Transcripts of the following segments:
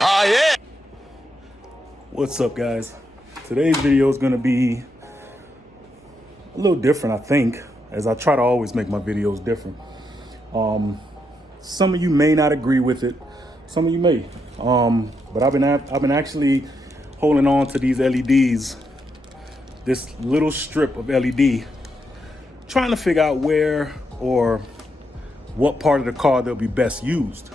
Oh yeah! What's up, guys? Today's video is going to be a little different, I think, as I try to always make my videos different. Some of you may not agree with it, some of you may, but I've been actually holding on to these LEDs, this little strip of LED, trying to figure out where or what part of the car they'll be best used.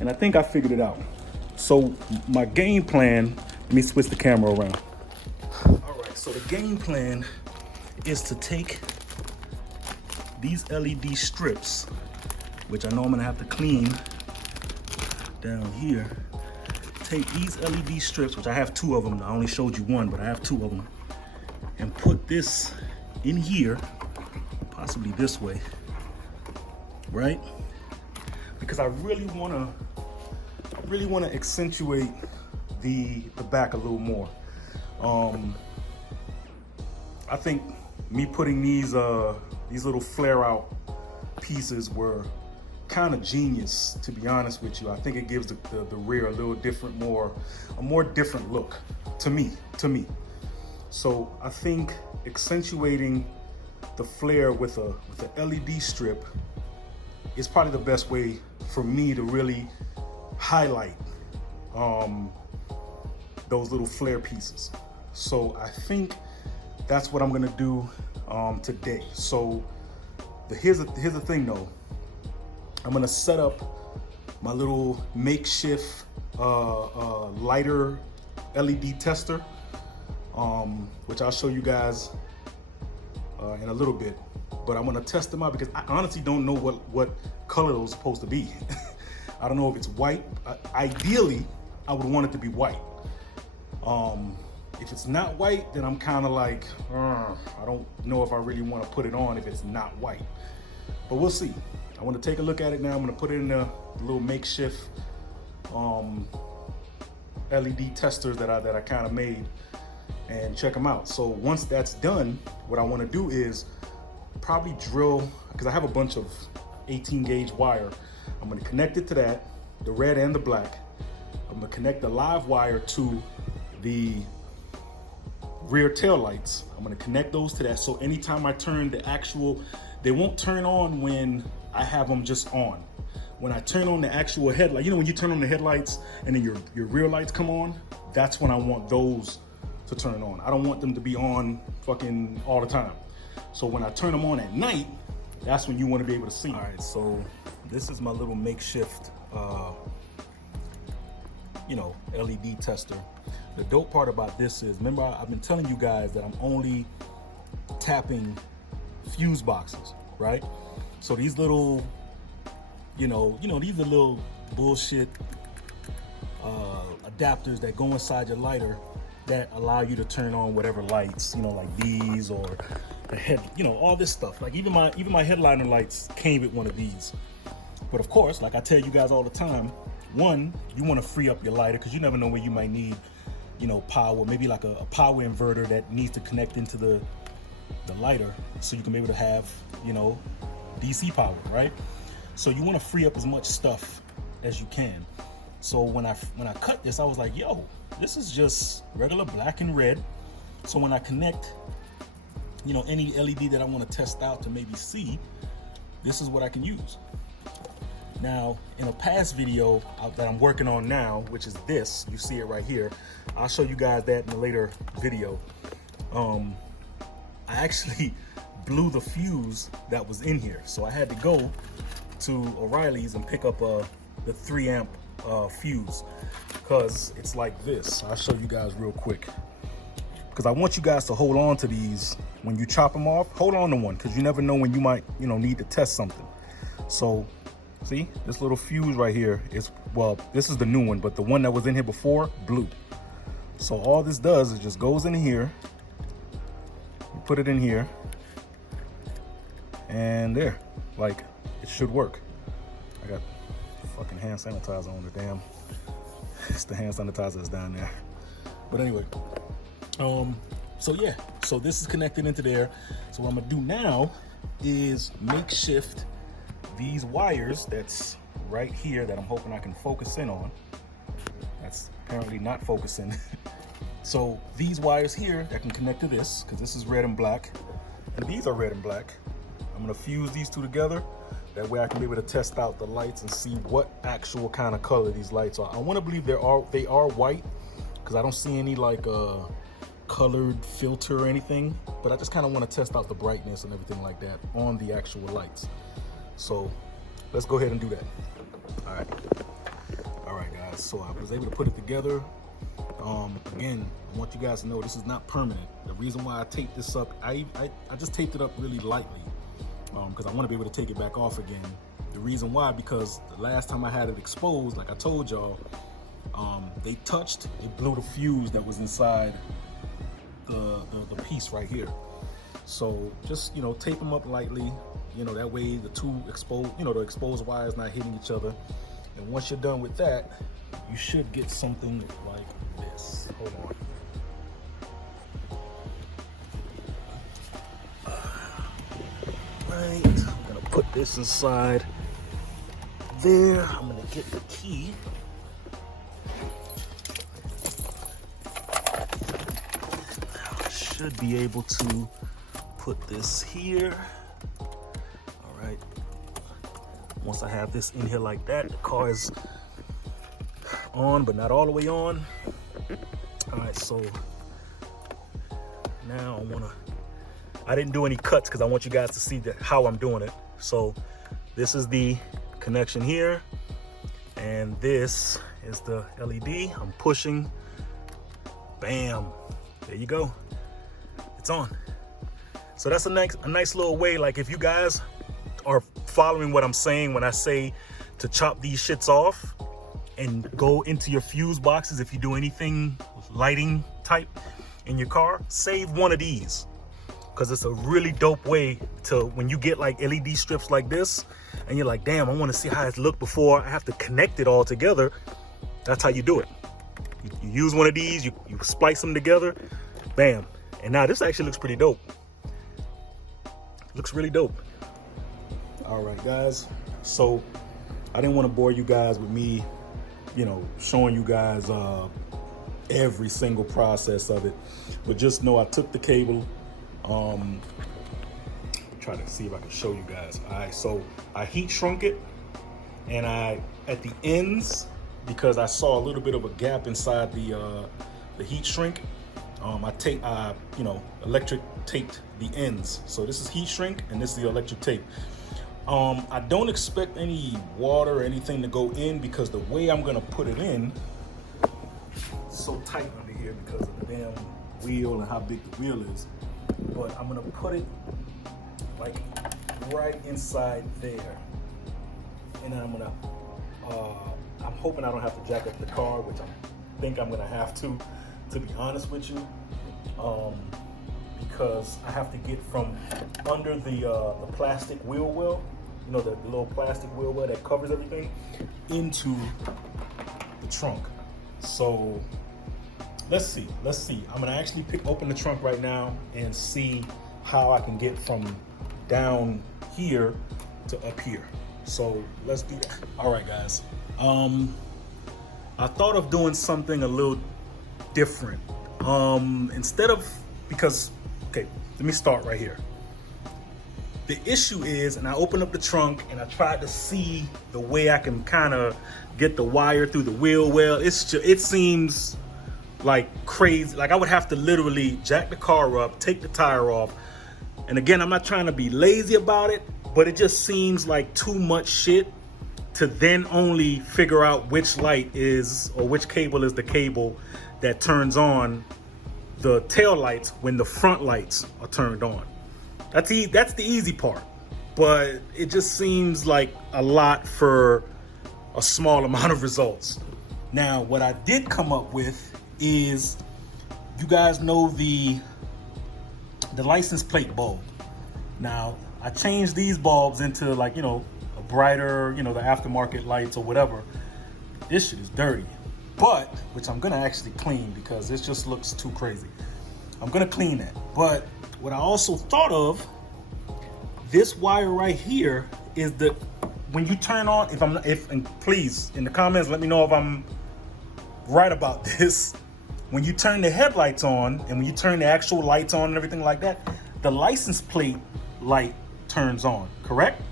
And I think I figured it out. So my game plan, let me switch the camera around. All right, so the game plan is to take these LED strips, which I know I'm gonna have to clean down here. Take these LED strips, which I have two of them. I only showed you one, but I have two of them. And put this in here, possibly this way, right? Because I really wanna accentuate the back a little more. I think me putting these little flare out pieces were kind of genius, to be honest with you. I think it gives the rear a little different, a more different look to me. So I think accentuating the flare with a LED strip is probably the best way for me to really highlight those little flare pieces. So I think that's what I'm gonna do today. So here's the thing though. I'm gonna set up my little makeshift lighter LED tester, which I'll show you guys in a little bit. But I'm gonna test them out because I honestly don't know what color those are supposed to be. I don't know if it's white. Ideally, I would want it to be white. If it's not white, then I'm kind of like, I don't know if I really want to put it on if it's not white. But we'll see. I want to take a look at it now. I'm going to put it in the little makeshift LED testers that I kind of made and check them out. So once that's done, what I want to do is probably drill, because I have a bunch of 18 gauge wire. I'm gonna connect it to that, the red and the black. I'm gonna connect the live wire to the rear tail lights. I'm gonna connect those to that. So anytime I turn they won't turn on when I have them just on. When I turn on the actual headlight, you know when you turn on the headlights and then your rear lights come on, that's when I want those to turn on. I don't want them to be on fucking all the time. So when I turn them on at night, that's when you want to be able to see. All right, so this is my little makeshift, LED tester. The dope part about this is, remember I've been telling you guys that I'm only tapping fuse boxes, right? So these little, these are little bullshit adapters that go inside your lighter that allow you to turn on whatever lights, like these or the head, all this stuff. Like even my headliner lights came with one of these. But of course, like I tell you guys all the time, one, you want to free up your lighter because you never know where you might need, power, maybe like a power inverter that needs to connect into the lighter so you can be able to have, DC power, right? So you want to free up as much stuff as you can. So when I cut this, I was like, yo, this is just regular black and red. So when I connect, any LED that I want to test out to maybe see, this is what I can use. Now, in a past video that I'm working on now, which is this, you see it right here. I'll show you guys that in a later video. I actually blew the fuse that was in here. So I had to go to O'Reilly's and pick up the 3 amp fuse because it's like this. I'll show you guys real quick because I want you guys to hold on to these when you chop them off. Hold on to one because you never know when you might need to test something. So see this little fuse right here is, well, this is the new one, but the one that was in here before blew. So all this does is just goes in here, you put it in here, and there, like, it should work. I got fucking hand sanitizer on the damn, it's the hand sanitizer that's down there. But anyway, so yeah, so this is connected into there. So what I'm gonna do now is makeshift these wires that's right here that I'm hoping I can focus in on. That's apparently not focusing. So these wires here that can connect to this, because this is red and black, and these are red and black. I'm gonna fuse these two together. That way I can be able to test out the lights and see what actual kind of color these lights are. I wanna believe they are white, because I don't see any like colored filter or anything, but I just kind of want to test out the brightness and everything like that on the actual lights. So let's go ahead and do that. All right guys, so I was able to put it together. Again, I want you guys to know this is not permanent. The reason why I taped this up, I just taped it up really lightly, because I want to be able to take it back off again. The reason why, because the last time I had it exposed, like I told y'all, they touched, it blew the fuse that was inside the piece right here. So just, you know, tape them up lightly, you know, that way the two exposed, you know, the exposed wires not hitting each other. And once you're done with that, you should get something like this. Hold on. Right, I'm gonna put this inside there. I'm gonna get the key. Should be able to put this here. All right, once I have this in here like that, the car is on, but not all the way on. All right, so now I didn't do any cuts because I want you guys to see how I'm doing it. So this is the connection here, and this is the LED. I'm pushing, bam, there you go. It's on. So that's a nice little way, like if you guys are following what I'm saying when I say to chop these shits off and go into your fuse boxes, if you do anything lighting type in your car, save one of these, because it's a really dope way to, when you get like LED strips like this and you're like, damn, I want to see how it looked before I have to connect it all together. That's how you do it. You use one of these, you splice them together, bam. And now this actually looks pretty dope. Looks really dope. All right, guys. So I didn't want to bore you guys with me, you know, showing you guys every single process of it. But just know I took the cable. Try to see if I can show you guys. All right, so I heat shrunk it, and at the ends, because I saw a little bit of a gap inside the heat shrink, you know, electric taped the ends. So this is heat shrink and this is the electric tape. I don't expect any water or anything to go in, because the way I'm gonna put it in, it's so tight under here because of the damn wheel and how big the wheel is. But I'm gonna put it like right inside there. And then I'm hoping I don't have to jack up the car, which I think I'm gonna have to be honest with you, because I have to get from under the plastic wheel well, you know, the little plastic wheel well that covers everything, into the trunk. So let's see. I'm gonna actually open the trunk right now and see how I can get from down here to up here. So let's do that. All right, guys. I thought of doing something a little different. Instead of, because, okay, let me start right here. The issue is, and I opened up the trunk and I tried to see the way I can kind of get the wire through the wheel well. It seems like crazy. Like I would have to literally jack the car up, take the tire off. And again, I'm not trying to be lazy about it, but it just seems like too much shit to then only figure out which light is, or which cable is the cable that turns on the tail lights when the front lights are turned on. That's the easy part, but it just seems like a lot for a small amount of results. Now, what I did come up with is, you guys know the license plate bulb. Now, I changed these bulbs into, like, you know, a brighter, you know, the aftermarket lights or whatever. This shit is dirty, but, which I'm gonna actually clean because this just looks too crazy. I'm gonna clean that. But what I also thought of, this wire right here is the when you turn on, and please in the comments let me know if I'm right about this. When you turn the headlights on and when you turn the actual lights on and everything like that, the license plate light turns on, correct?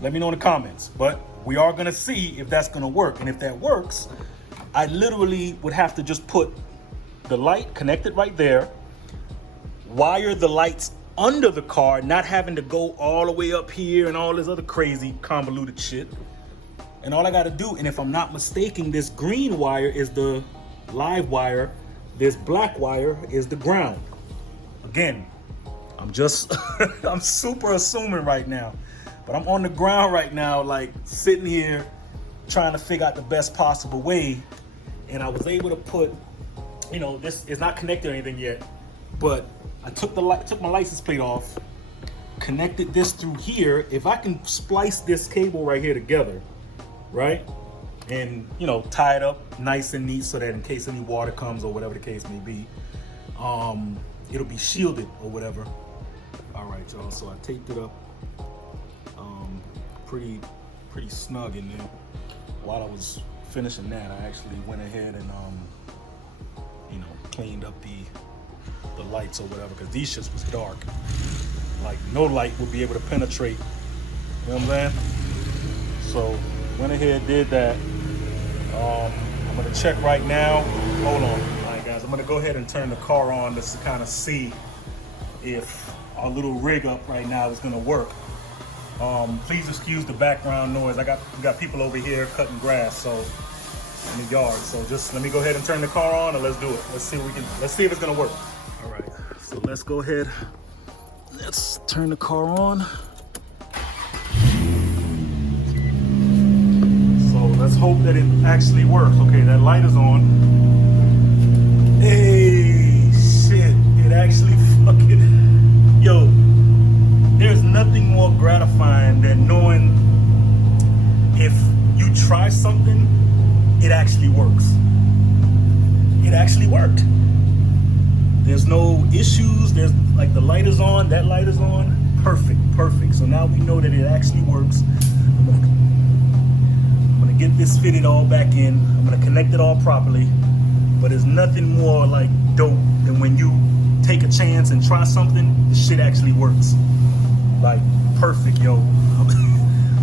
Let me know in the comments. But we are gonna see if that's gonna work. And if that works, I literally would have to just put the light connected right there, wire the lights under the car, not having to go all the way up here and all this other crazy convoluted shit. And all I gotta do, and if I'm not mistaken, this green wire is the live wire, this black wire is the ground. Again, I'm just, I'm super assuming right now, but I'm on the ground right now, like sitting here trying to figure out the best possible way. And I was able to put, you know, this is not connected or anything yet, but I took my license plate off, connected this through here. If I can splice this cable right here together, right? And, you know, tie it up nice and neat so that in case any water comes or whatever the case may be, it'll be shielded or whatever. All right, y'all, so I taped it up pretty snug in there. While I was finishing that, I actually went ahead and, you know, cleaned up the lights or whatever, because these shits was dark. Like, no light would be able to penetrate, you know what I'm saying? So, went ahead, did that. I'm gonna check right now. Hold on. All right, guys, I'm gonna go ahead and turn the car on just to kind of see if our little rig up right now is gonna work. Please excuse the background noise. We got people over here cutting grass, so in the yard. So just let me go ahead and turn the car on and let's do it. Let's see if it's gonna work. All right, so let's go ahead. Let's turn the car on. Let's hope that it actually works. Okay, that light is on. Hey, shit, it actually fucking, yo, there's nothing more gratifying than knowing if you try something, it actually works. It actually worked. There's no issues. There's like the light is on, that light is on. Perfect. So now we know that it actually works. Get this fitted all back in. I'm gonna connect it all properly, but there's nothing more like dope than when you take a chance and try something, the shit actually works. Like, perfect, yo.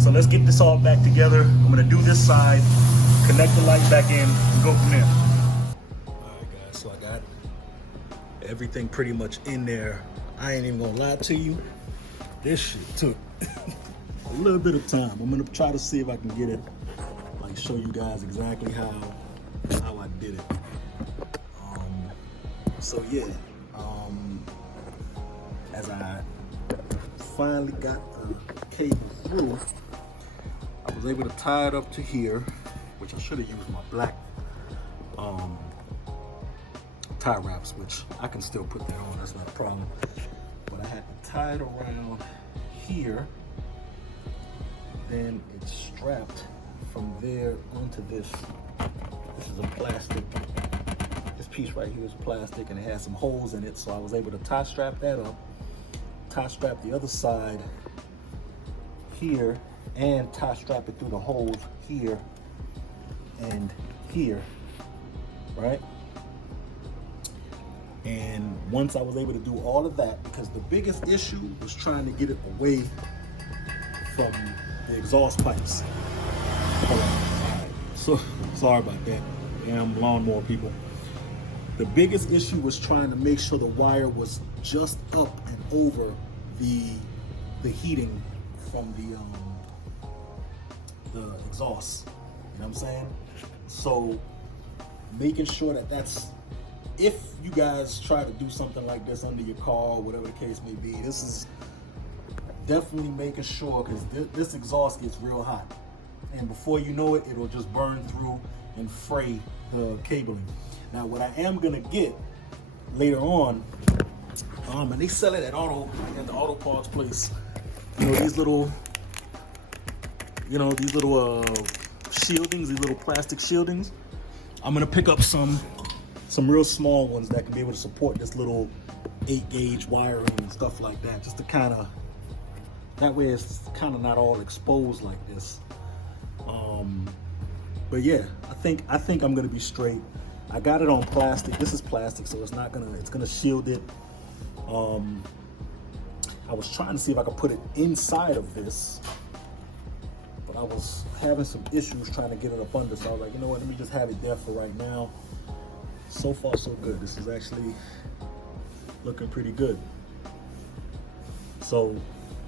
So let's get this all back together. I'm gonna do this side, connect the light back in, and go from there. All right, guys, so I got everything pretty much in there. I ain't even gonna lie to you. This shit took a little bit of time. I'm gonna try to see if I can get it, show you guys exactly how I did it. So yeah, as I finally got the cable through, I was able to tie it up to here, which I should have used my black tie wraps, which I can still put that on, that's not a problem. But I had to tie it around here, then it's strapped from there onto this. This is a plastic. This piece right here is plastic and it has some holes in it, so I was able to tie strap that up, tie strap the other side here, and tie strap it through the holes here and here, right? And once I was able to do all of that, because the biggest issue was trying to get it away from the exhaust pipes. All right. So sorry about that. Damn lawnmower people. The biggest issue was trying to make sure the wire was just up and over the heating from the exhaust. You know what I'm saying? So making sure that that's, if you guys try to do something like this under your car, whatever the case may be, this is definitely making sure, because this exhaust gets real hot. And before you know it, it'll just burn through and fray the cabling. Now, what I am gonna get later on, and they sell it at the auto parts place. You know, these little shieldings, these little plastic shieldings. I'm gonna pick up some real small ones that can be able to support this little 8-gauge wiring and stuff like that, just to kind of That way it's kind of not all exposed like this. But yeah, I think I'm gonna be straight. I got it on plastic. This is plastic, so it's gonna shield it. I was trying to see if I could put it inside of this, but I was having some issues trying to get it up under, so I was like, you know what, let me just have it there for right now. So far, so good. This is actually looking pretty good. So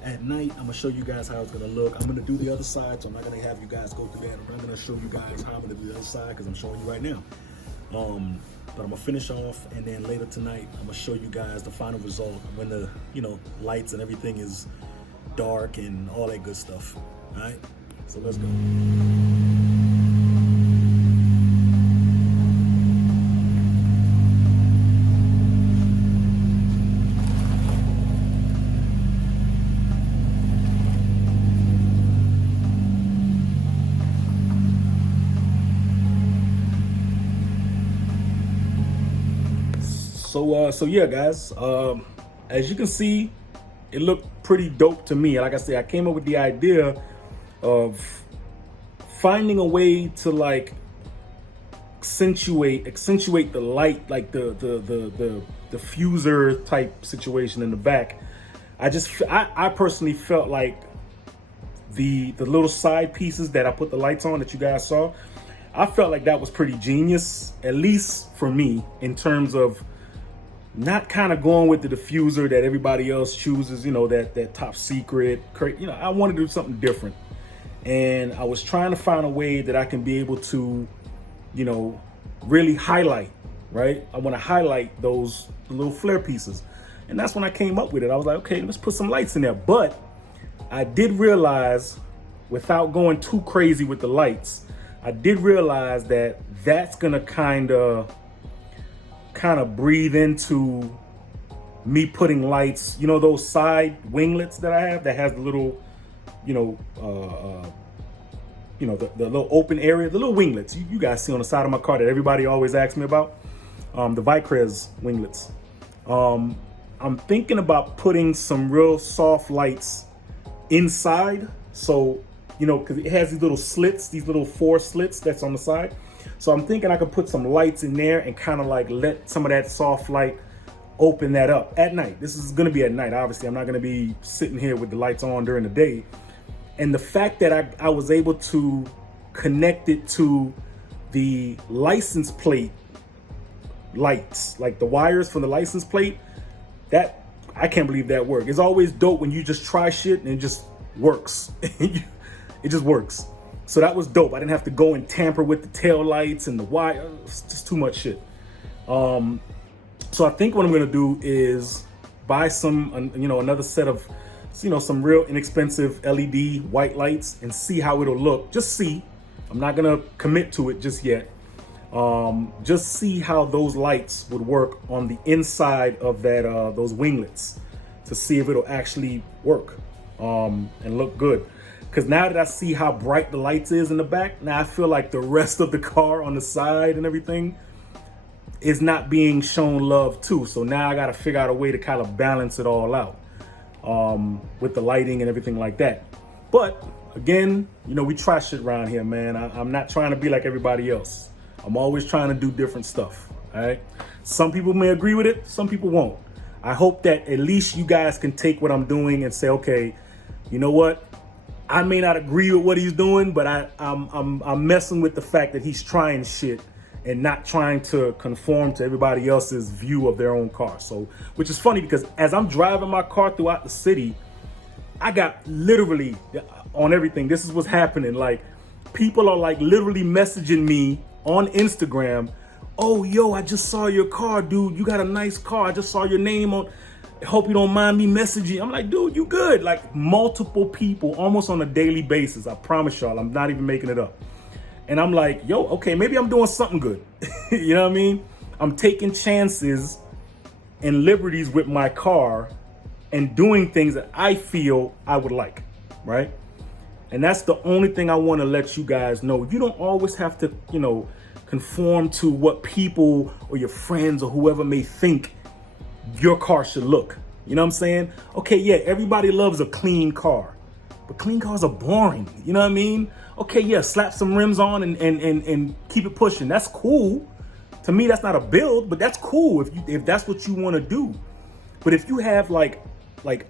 at night, I'm gonna show you guys how it's gonna look. I'm gonna do the other side, so I'm not gonna have you guys go through that, but I'm gonna show you guys how I'm gonna do the other side because I'm showing you right now. But I'm gonna finish off, and then later tonight, I'm gonna show you guys the final result when the, you know, lights and everything is dark and all that good stuff. All right, so let's go. So yeah, guys, as you can see, it looked pretty dope to me. Like I said, I came up with the idea of finding a way to like accentuate the light, like the diffuser type situation in the back. I personally felt like the little side pieces that I put the lights on that you guys saw, I felt like that was pretty genius, at least for me, in terms of not kind of going with the diffuser that everybody else chooses, you know, that top secret, you know. I wanted to do something different, and I was trying to find a way that I can be able to, you know, really highlight, right? I want to highlight those little flare pieces, and that's when I came up with it. I was like, okay, let's put some lights in there. But I did realize, without going too crazy with the lights, I did realize that that's gonna kind of breathe into me putting lights, you know, those side winglets that I have that has the little, you know, the little open area, the little winglets you guys see on the side of my car that everybody always asks me about, the Vicrez winglets. I'm thinking about putting some real soft lights inside, so, you know, because it has these little slits, these little 4 slits that's on the side. So I'm thinking I could put some lights in there and kind of like let some of that soft light open that up at night. This is gonna be at night, obviously. I'm not gonna be sitting here with the lights on during the day. And the fact that I was able to connect it to the license plate lights, like the wires for the license plate, that, I can't believe that worked. It's always dope when you just try shit and it just works. It just works. So that was dope. I didn't have to go and tamper with the tail lights and the wire. It's just too much shit. So I think what I'm gonna do is buy some, you know, another set of, you know, some real inexpensive LED white lights and see how it'll look. Just see. I'm not gonna commit to it just yet. Just see how those lights would work on the inside of that those winglets, to see if it'll actually work and look good. Because now that I see how bright the lights is in the back, now I feel like the rest of the car on the side and everything is not being shown love too. So now I got to figure out a way to kind of balance it all out with the lighting and everything like that. But again, you know, we try shit around here, man. I'm not trying to be like everybody else. I'm always trying to do different stuff, all right? Some people may agree with it, some people won't. I hope that at least you guys can take what I'm doing and say, okay, you know what? I may not agree with what he's doing, but I'm messing with the fact that he's trying shit and not trying to conform to everybody else's view of their own car. So, which is funny because as I'm driving my car throughout the city, I got literally on everything. This is what's happening. Like, people are like literally messaging me on Instagram. Oh, yo, I just saw your car, dude. You got a nice car. I just saw your name on. Hope you don't mind me messaging. I'm like, dude, you good? Like, multiple people almost on a daily basis. I promise y'all, I'm not even making it up. And I'm like, yo, okay, maybe I'm doing something good. You know what I mean? I'm taking chances and liberties with my car and doing things that I feel I would like, right? And that's the only thing I want to let you guys know. You don't always have to, you know, conform to what people or your friends or whoever may think your car should look. You know what I'm saying? Okay, yeah, everybody loves a clean car, but clean cars are boring. You know what I mean? Okay, yeah, slap some rims on and keep it pushing. That's cool. To me, that's not a build, but that's cool if that's what you want to do. But if you have like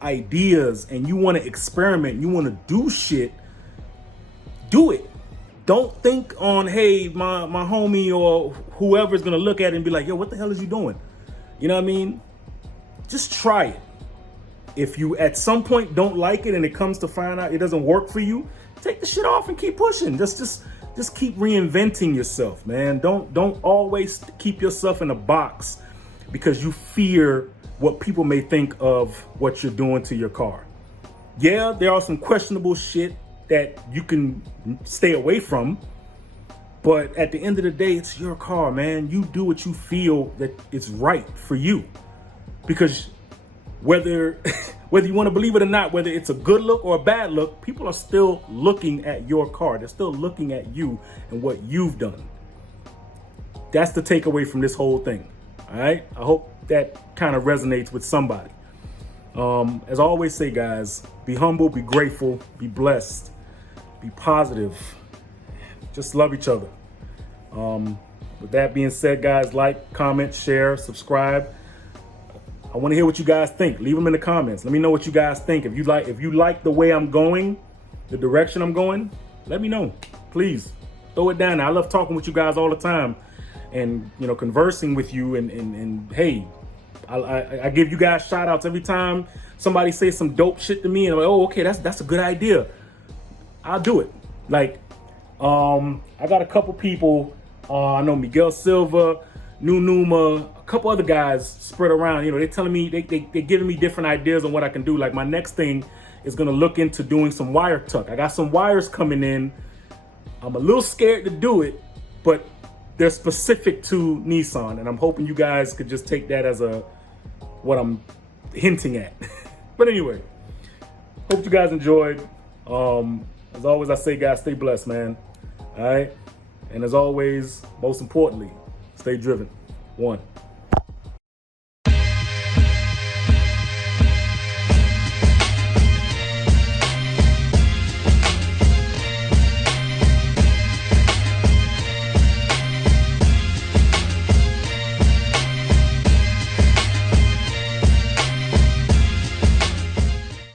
ideas and you want to experiment, you want to do shit, do it. Don't think on, hey, my homie or whoever's gonna look at it and be like, yo, what the hell is you doing? You know what I mean? Just try it. If you at some point don't like it and it comes to find out it doesn't work for you, take the shit off and keep pushing. Just keep reinventing yourself, man. Don't always keep yourself in a box because you fear what people may think of what you're doing to your car. Yeah, there are some questionable shit that you can stay away from, but at the end of the day, it's your car, man. You do what you feel that it's right for you, because whether you want to believe it or not, whether it's a good look or a bad look, people are still looking at your car. They're still looking at you and what you've done. That's the takeaway from this whole thing. All right. I hope that kind of resonates with somebody. As I always say, guys, be humble, be grateful, be blessed, be positive. Just love each other. With that being said, guys, like, comment, share, subscribe. I want to hear what you guys think. Leave them in the comments. Let me know what you guys think. If you like the way I'm going, the direction I'm going, let me know. Please throw it down there. I love talking with you guys all the time, and conversing with you. And hey, I give you guys shout outs every time somebody says some dope shit to me, and I'm like, oh, okay, that's a good idea. I'll do it. Like, I got a couple people. I know Miguel Silva, Numa, a couple other guys spread around. They're telling me they're giving me different ideas on what I can do. Like, my next thing is gonna look into doing some wire tuck. I got some wires coming in. I'm a little scared to do it, but they're specific to Nissan, and I'm hoping you guys could just take that as what I'm hinting at. But anyway, hope you guys enjoyed. As always, I say, guys, stay blessed, man. All right, and as always, most importantly, stay driven. One.